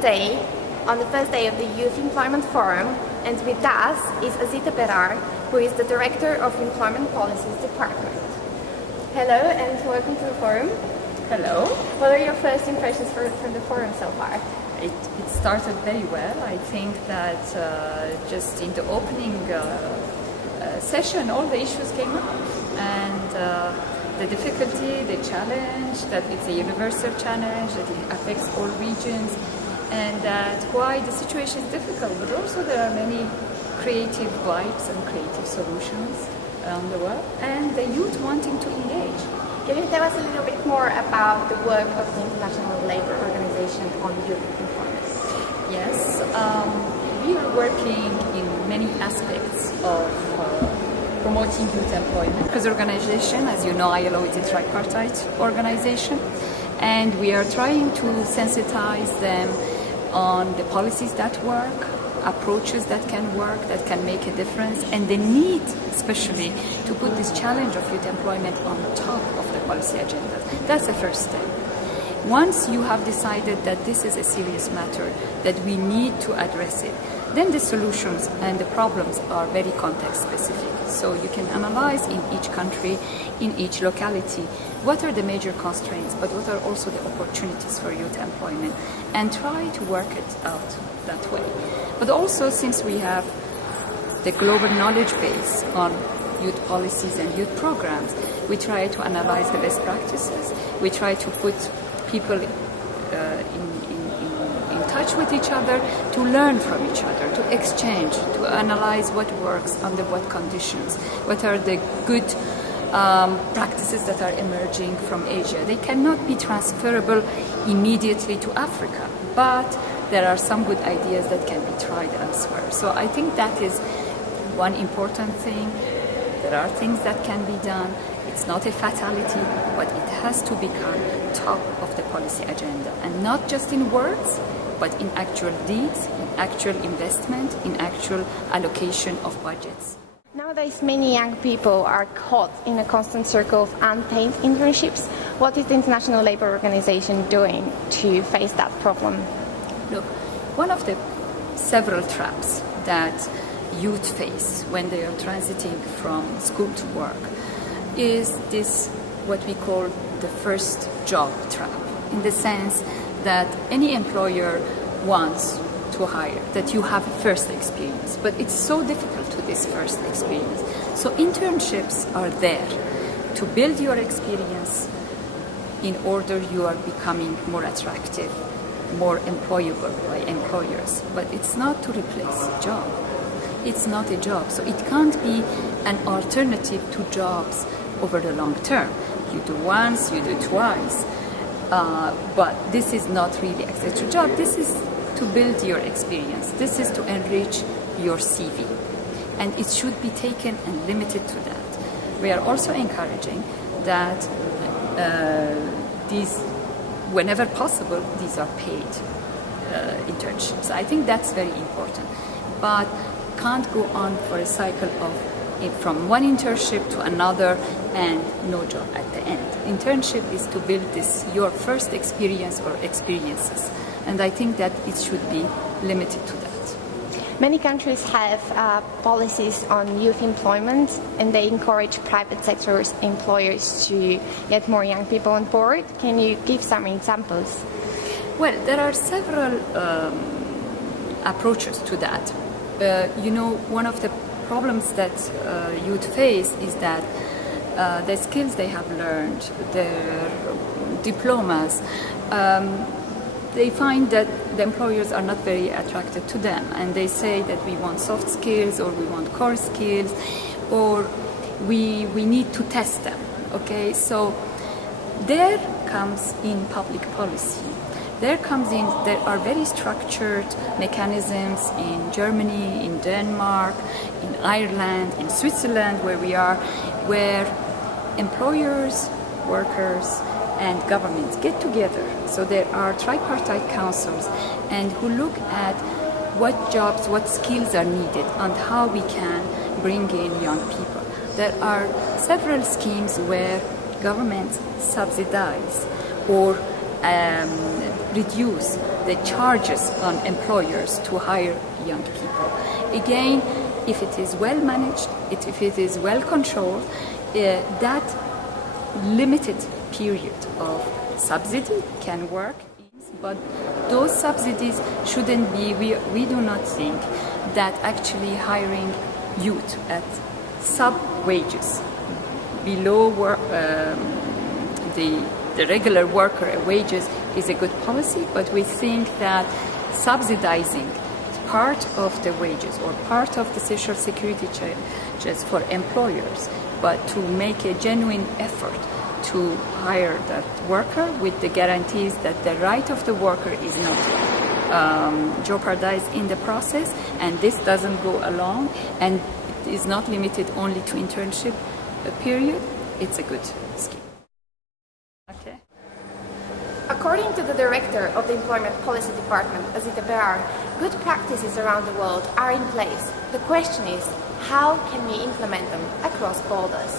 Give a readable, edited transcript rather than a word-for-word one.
today on the first day of the Youth Employment Forum, and with us is Azita Berar, who is the Director of Employment Policies Department. Hello and welcome to the forum. Hello. What are your first impressions from the forum so far? It started very well. I think that just in the opening session all the issues came up, and the difficulty, the challenge, that it's a universal challenge, that it affects all regions, and that why the situation is difficult, but also there are many creative vibes and creative solutions around the world, and the youth wanting to engage. Can you tell us a little bit more about the work of the International Labour Organization on youth employment? Yes, we are working in many aspects of promoting youth employment. Because organization, as you know, ILO is a tripartite organization, and we are trying to sensitize them on the policies that work, approaches that can work, that can make a difference, and the need especially to put this challenge of youth employment on top of the policy agenda. That's the first step. Once you have decided that this is a serious matter, that we need to address it, then the solutions and the problems are very context specific. So you can analyze in each country, in each locality, what are the major constraints, but what are also the opportunities for youth employment, and try to work it out that way. But also, since we have the global knowledge base on youth policies and youth programs, we try to analyze the best practices. We try to put people in touch with each other, to learn from each other, to exchange, to analyze what works under what conditions, what are the good practices that are emerging from Asia. They cannot be transferable immediately to Africa, but there are some good ideas that can be tried elsewhere. So I think that is one important thing. There are things that can be done. It's not a fatality, but it has to become top of the policy agenda, and not just in words, but in actual deeds, in actual investment, in actual allocation of budgets. Nowadays, many young people are caught in a constant circle of unpaid internships. What is the International Labour Organization doing to face that problem? Look, one of the several traps that youth face when they are transiting from school to work is this, what we call the first job trap, in the sense that any employer wants to hire, that you have a first experience, but it's so difficult to this first experience. So internships are there to build your experience in order you are becoming more attractive, more employable by employers, but it's not to replace a job. It's not a job, so it can't be an alternative to jobs over the long term. You do once, you do twice, but this is not really access to job. This is to build your experience. This is to enrich your CV, and it should be taken and limited to that. We are also encouraging that these, whenever possible, these are paid internships. I think that's very important, but can't go on for a cycle of from one internship to another and no job at the end. Internship is to build this, your first experience or experiences, and I think that it should be limited to that. Many countries have policies on youth employment, and they encourage private sector employers to get more young people on board. Can you give some examples? Well, there are several approaches to that. One of the problems that youth face is that the skills they have learned, their diplomas, they find that the employers are not very attracted to them, and they say that we want soft skills, or we want core skills, or we need to test them. Okay, so there comes in public policy. There are very structured mechanisms in Germany, in Denmark, in Ireland, in Switzerland, where we are, where employers, workers, and governments get together. So there are tripartite councils, and who look at what jobs, what skills are needed, and how we can bring in young people. There are several schemes where governments subsidize or reduce the charges on employers to hire young people. Again, if it is well managed, if it is well controlled, that limited period of subsidy can work, but those subsidies shouldn't be, we do not think that actually hiring youth at sub-wages, below the regular worker wages is a good policy, but we think that subsidizing part of the wages or part of the social security charges for employers, but to make a genuine effort to hire that worker with the guarantees that the right of the worker is not jeopardized in the process, and this doesn't go along and it is not limited only to internship period, it's a good scheme. Okay. According to the director of the Employment Policy Department, Azita Berar, good practices around the world are in place. The question is, how can we implement them across borders?